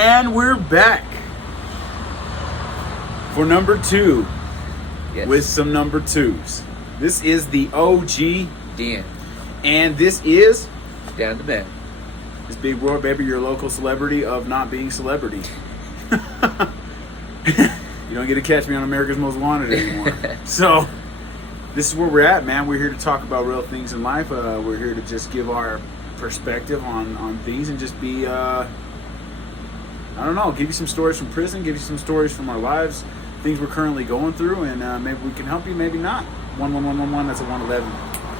And we're back for number 2 with some number 2s. This is the OG Dan. And this is Dan the Man. It's Big Roy, baby, your local celebrity of not being celebrity. You don't get to catch me on America's Most Wanted anymore. So, this is where we're at, man. We're here to talk about real things in life. We're here to just give our perspective on things and just be, I don't know, give you some stories from prison, give you some stories from our lives, things we're currently going through, and maybe we can help you, maybe not. 11111, that's a 111.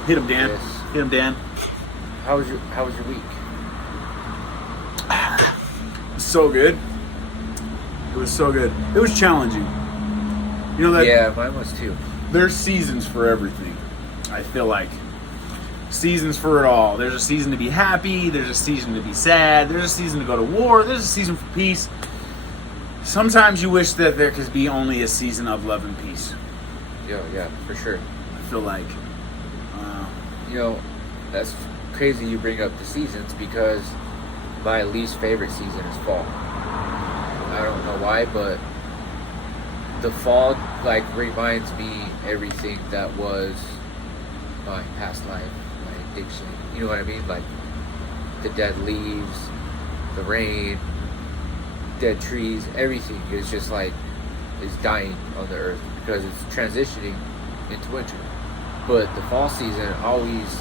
Hit him, Dan. Yes. Hit him, Dan. How was your week? So good. It was so good. It was challenging. You know that? Yeah, mine was too. There's seasons for everything. I feel like seasons for it all. There's a season to be happy. There's a season to be sad. There's a season to go to war. There's a season for peace. Sometimes you wish that there could be only a season of love and peace. Yeah, for sure. I feel like, That's crazy you bring up the seasons because my least favorite season is fall. I don't know why, but the fall reminds me everything that was my past life, my addiction. You know what I mean? Like the dead leaves, the rain, dead trees, everything is just is dying on the earth because it's transitioning into winter. But the fall season always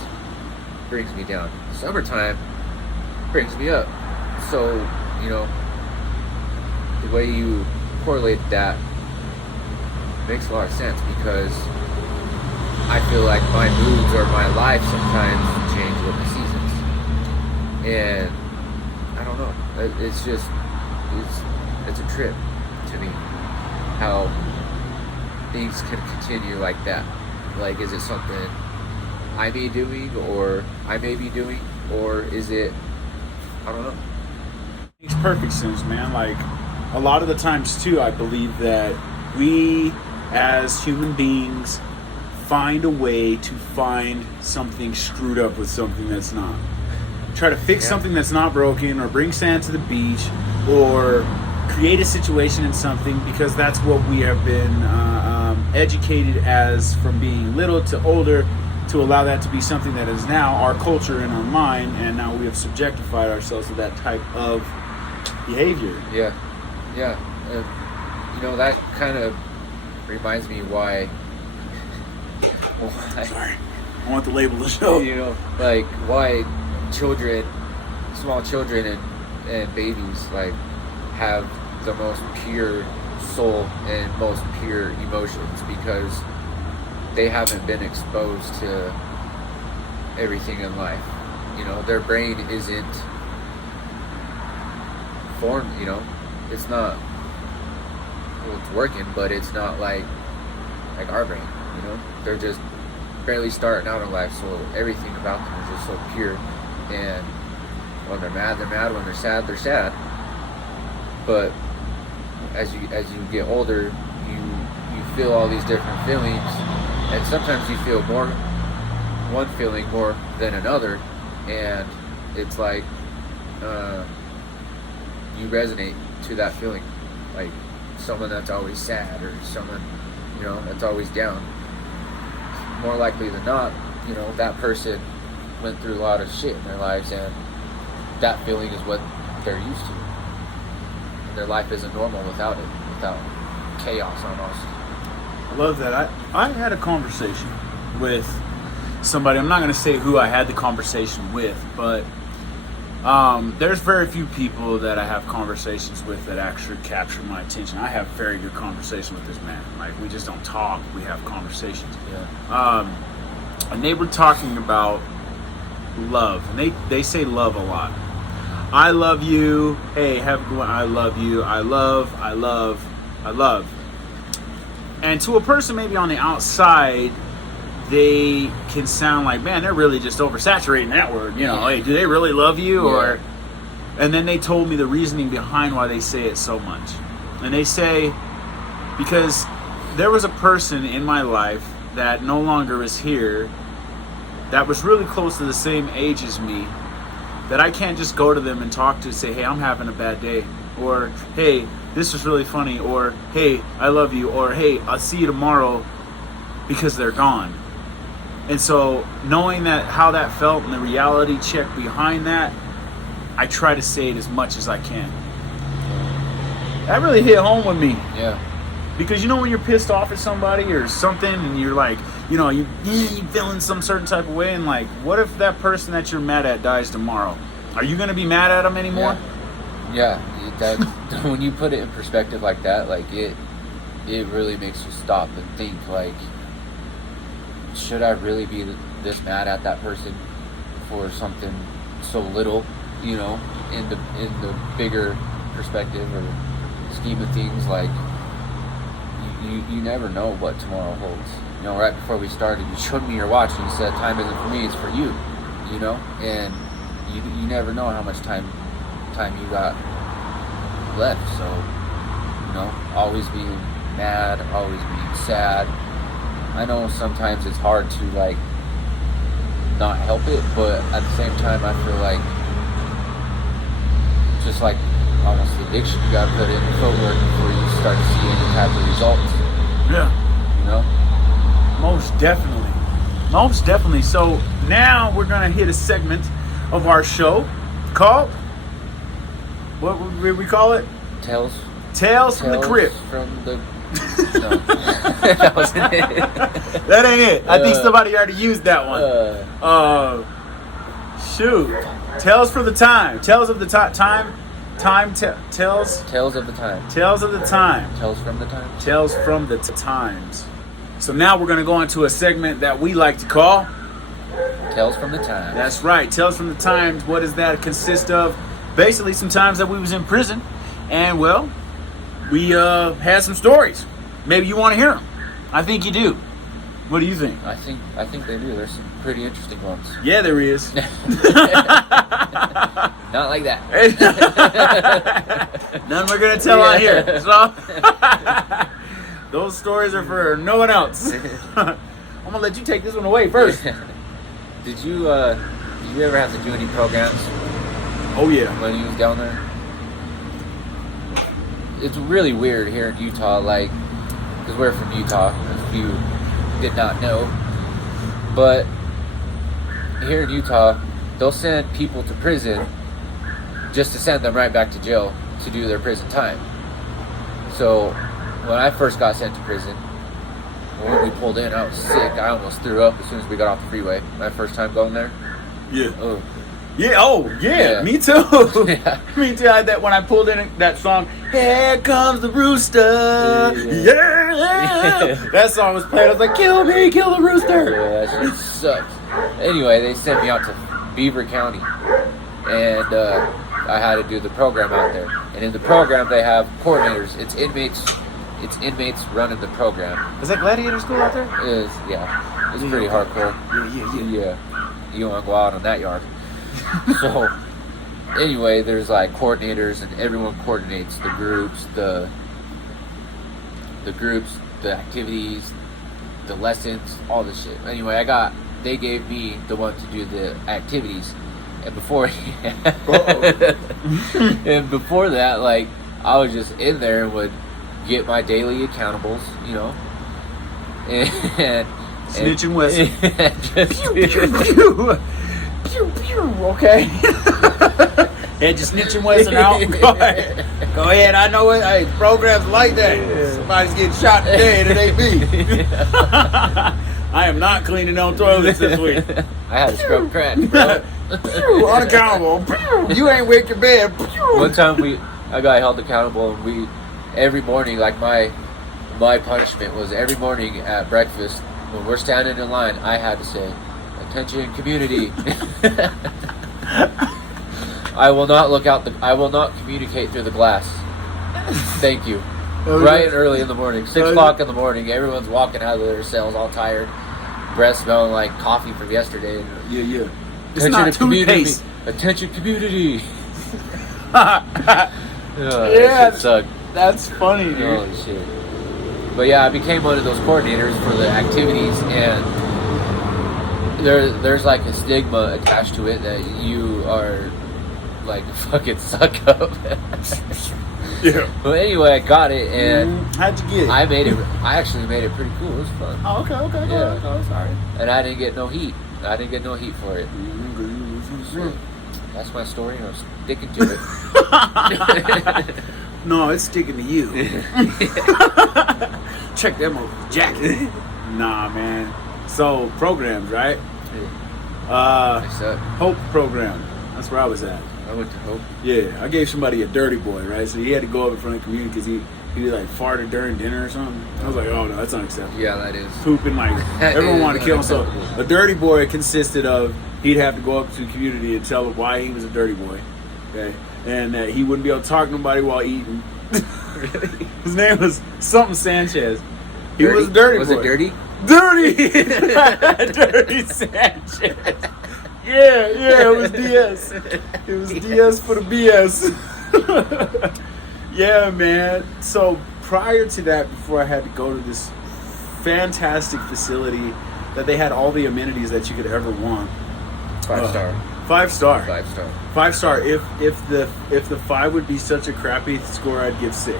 brings me down. Summertime brings me up. So, the way you correlate that makes a lot of sense because I feel like my moods or my life sometimes change with the seasons. And I don't know. It's just, it's a trip to me how things can continue like that. Like, is it something I may be doing or is it, I don't know. makes perfect sense, man. Like, a lot of the times, too, I believe that we, as human beings, find a way to find something screwed up with something that's not. Try to fix something that's not broken, or bring sand to the beach, or create a situation in something, because that's what we have been educated as from being little to older, to allow that to be something that is now our culture in our mind, and now we have subjectified ourselves to that type of behavior. Yeah. That kind of reminds me why. Sorry, I want the label to show. Why small children and babies have the most pure soul and most pure emotions because they haven't been exposed to everything in life. Their brain isn't formed, it's not, it's working, but it's not like our brain, they're just barely starting out in life, so everything about them is just so pure, and when they're mad, when they're sad, but as you get older, you feel all these different feelings, and sometimes you feel one feeling more than another, and it's like you resonate to that feeling, like someone that's always sad or someone that's always down. More likely than not, that person went through a lot of shit in their lives, and that feeling is what they're used to. And their life isn't normal without it, without chaos almost. I love that. I had a conversation with somebody. I'm not going to say who I had the conversation with, but there's very few people that I have conversations with that actually capture my attention. I have very good conversation with this man. Like, we just don't talk, we have conversations. Yeah. And they were talking about love, and they say love a lot. I love you. Hey, have a good one. I love you. I love. And to a person maybe on the outside, they can sound like, man, they're really just oversaturating that word. Hey, do they really love you? Yeah. And then they told me the reasoning behind why they say it so much. And they say, because there was a person in my life that no longer is here that was really close to the same age as me, that I can't just go to them and talk to and say, hey, I'm having a bad day, or hey, this was really funny, or hey, I love you, or hey, I'll see you tomorrow, because they're gone. And so knowing that, how that felt, and the reality check behind that, I try to say it as much as I can. That really hit home with me. Yeah. Because when you're pissed off at somebody or something, and you're like, you feeling some certain type of way, and like, what if that person that you're mad at dies tomorrow? Are you going to be mad at them anymore? Yeah. That when you put it in perspective like that, like it really makes you stop and think, like, should I really be this mad at that person for something so little, in the bigger perspective or scheme of things? Like, you never know what tomorrow holds. Right before we started, you showed me your watch and you said, time isn't for me, it's for you, and you never know how much time you got left. So, always being mad, always being sad. I know sometimes it's hard to, like, not help it, but at the same time, I feel like, just like almost addiction, you gotta put in the footwork before you start to see any type of results. Yeah. Most definitely. So now we're gonna hit a segment of our show called, what would we call it? Tales from the Crypt. From the no. That wasn't it. That ain't it. I think somebody already used that one. Shoot. Tales from the time. Tales of the time. Tales. Tales of the time. Tales of the time. Tales from the time. Tales from the times. So now we're going to go into a segment that we like to call Tales from the Times. That's right. Tales from the Times. What does that consist of? Basically, some times that we was in prison, and well, we had some stories. Maybe you want to hear them. I think you do. What do you think? I think they do. There's some pretty interesting ones. Yeah, there is. Not like that. None we're gonna tell on here. So those stories are for no one else. I'm gonna let you take this one away first. Did you ever have to do any programs? Oh yeah. When you was down there? It's really weird here in Utah, like, because we're from Utah, if you did not know. But here in Utah, they'll send people to prison just to send them right back to jail to do their prison time. So when I first got sent to prison, when we pulled in, I was sick. I almost threw up as soon as we got off the freeway. My first time going there. Yeah. Oh. Yeah. Oh, yeah. Me too. Yeah. Me too. I had that when I pulled in that song. Here comes the rooster. Yeah. That song was playing. I was like, kill me, kill the rooster. Yeah, that shit sucks. Anyway, they sent me out to Beaver County, and I had to do the program out there. And in the program, they have coordinators. It's inmates running the program. Is that gladiator school out there? It's pretty hardcore. Yeah. You don't want to go out on that yard. So, anyway, there's like coordinators, and everyone coordinates the groups, the activities, the lessons, all this shit. Anyway, they gave me the one to do the activities, and before that, like, I was just in there and would get my daily accountables, and Snitch and Wesson. Pew, Pew, pew. Okay. Had you Snitch and Wesson out? Go ahead. I know it. Hey, programs like that. Yeah. Somebody's getting shot today, and it ain't me. I am not cleaning on toilets this week. I had a scrub crack, bro. Unaccountable. You ain't wake your bed. One time I got held accountable, and every morning, like my punishment was every morning at breakfast when we're standing in line, I had to say, "Attention, community." I will not communicate through the glass. Thank you. Right and early in the morning, 6 o'clock in the morning, everyone's walking out of their cells all tired, breath smelling like coffee from yesterday. Yeah. It's not community. Attention, community. Yeah, sucked. That's funny, dude. Holy shit. But yeah, I became one of those coordinators for the activities, and there's like a stigma attached to it that you are like a fucking suck up. Yeah. But anyway, I got it, and How'd you get it? I made it. I actually made it pretty cool. It was fun. Oh, okay. Yeah. Go, sorry. And I didn't get no heat. I didn't get no heat for it. So, that's my story, and I'm sticking to it. No, it's sticking to you. Check that motherfucker's jacket. Nah, man. So, programs, right? I suck. Hope program. That's where I was at. I went to Hope. Yeah, I gave somebody a dirty boy, right? So he had to go up in front of the community because he like farted during dinner or something. I was like, oh no, that's unacceptable. Yeah, that is. Pooping like That everyone is wanted to kill himself. unacceptable. A dirty boy consisted of he'd have to go up to the community and tell them why he was a dirty boy, okay, and that he wouldn't be able to talk to nobody while eating. His name was something Sanchez. He was a dirty boy. Was it dirty? Dirty, dirty Sanchez. Yeah, it was DS. It was DS for the BS. Yeah, man. So prior to that, before I had to go to this fantastic facility that they had all the amenities that you could ever want. 5-star. 5-star. 5-star. 5-star. If the 5 would be such a crappy score, I'd give 6.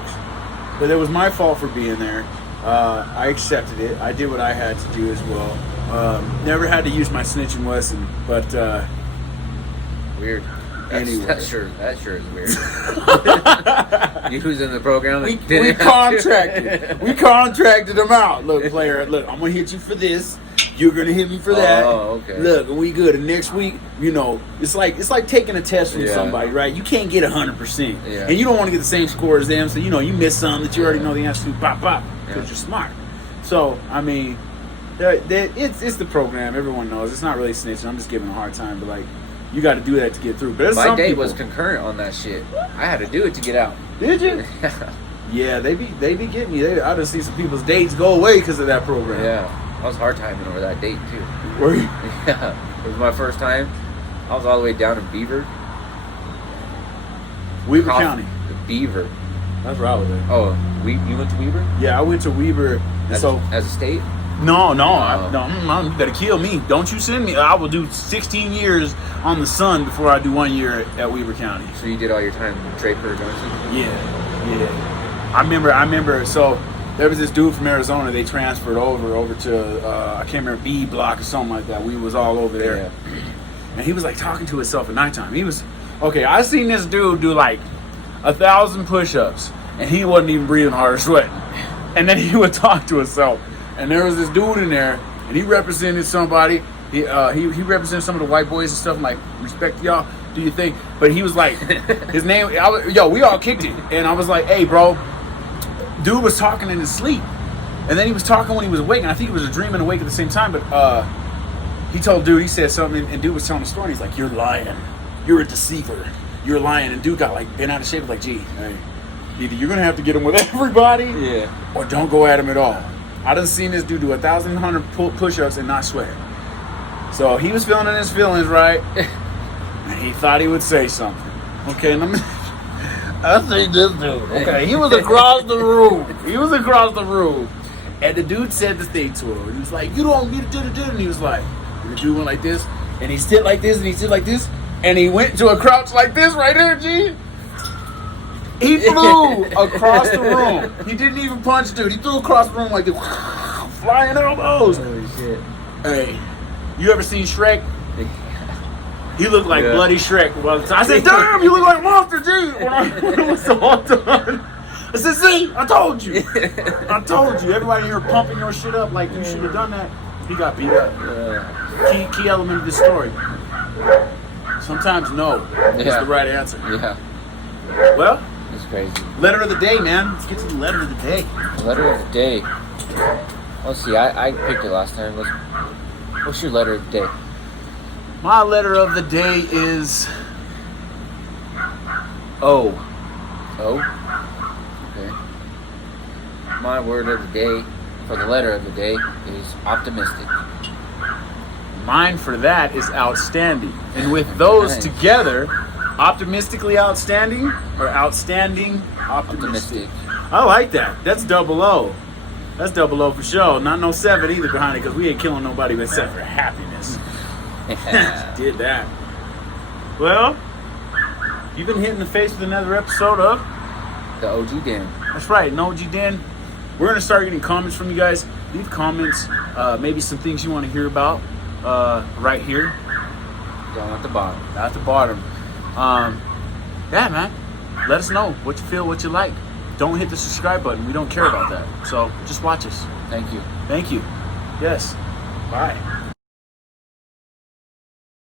But it was my fault for being there. I accepted it. I did what I had to do as well. Never had to use my Snitch and Wesson, but Weird. Anyway. That sure is weird. You who's in the program? we didn't have contracted. We contracted them out. Look, player. Look, I'm gonna hit you for this. You're gonna hit me for that. Oh, okay. Look, and we good. And next week, it's like taking a test from Yeah. somebody, right? You can't get 100%, Yeah. and you don't want to get the same score as them. So you miss something that you already know the answer to. Pop, because Yeah. you're smart. So I mean, it's the program. Everyone knows. It's not really snitching. I'm just giving a hard time, but like, you got to do that to get through. But there's My some date people, was concurrent on that shit. I had to do it to get out. Did you? Yeah, they be getting me. I done see some people's dates go away because of that program. Yeah. I was hard timing over that date too. Were you? Yeah. It was my first time. I was all the way down in Beaver. Weber County. Beaver. That's where I was at. Oh, you went to Weaver? Yeah, I went to Weber. As a state? No, you better kill me. Don't you send me. I will do 16 years on the Sun before I do 1 year at Weber County. So you did all your time in Draper, Johnson? Yeah. I remember. So there was this dude from Arizona. They transferred over to I can't remember, B Block or something like that. We was all over there, Yeah. and he was like talking to himself at nighttime. He was okay. I seen this dude do like 1,000 push-ups, and he wasn't even breathing hard or sweating. And then he would talk to himself. And there was this dude in there, and he represented somebody. He represented some of the white boys and stuff. I'm like, respect y'all. Do you think? But he was like, his name. we all kicked it, and I was like, hey, bro. Dude was talking in his sleep, and then he was talking when he was awake, and I think he was a dream and awake at the same time. But he told dude, he said something, and dude was telling the story. And he's like, "You're lying. You're a deceiver. You're lying." And dude got like bent out of shape. Like, gee, hey, either you're gonna have to get him with everybody, or don't go at him at all. I done seen this dude do 1,100 push-ups and not sweat. So he was feeling in his feelings, right? And he thought he would say something. Okay, I think this dude. Okay, he was across the room. And the dude said this thing to him. He was like, "You don't need to do." And he was like, and the dude went like this, and he stood like this, and he stood like this, and he went to a crouch like this right here, G. He flew across the room. He didn't even punch dude. He flew across the room like this, flying elbows. Holy shit. Hey, you ever seen Shrek? He looked like bloody Shrek. I said, "Damn, you look like Monster G." When it was all done, I said, "See, I told you. Everybody here pumping your shit up like you should have done that." He got beat up. Key element of the story. Sometimes no is the right answer. Yeah. Well, It's crazy. letter of the day, man. Let's get to the letter of the day. Letter of the day. Let's see. I picked it last time. What's your letter of the day? My letter of the day is O. O. Okay. My word of the day for the letter of the day is optimistic. Mine for that is outstanding. And with those Nice. together, optimistically outstanding or outstanding optimistic. I like that. That's double O. That's double O for sure. Not no 7 either behind it because we ain't killing nobody except for happiness. Did that. Well, you've been hit in the face with another episode of The OG Dan. That's right, no G Dan. We're gonna start getting comments from you guys. Leave comments, maybe some things you want to hear about, right here Down at the bottom. at the bottom. Yeah, man. Let us know what you feel, what you like. Don't hit the subscribe button. We don't care about that. So just watch us. Thank you. Thank you. Yes. Bye.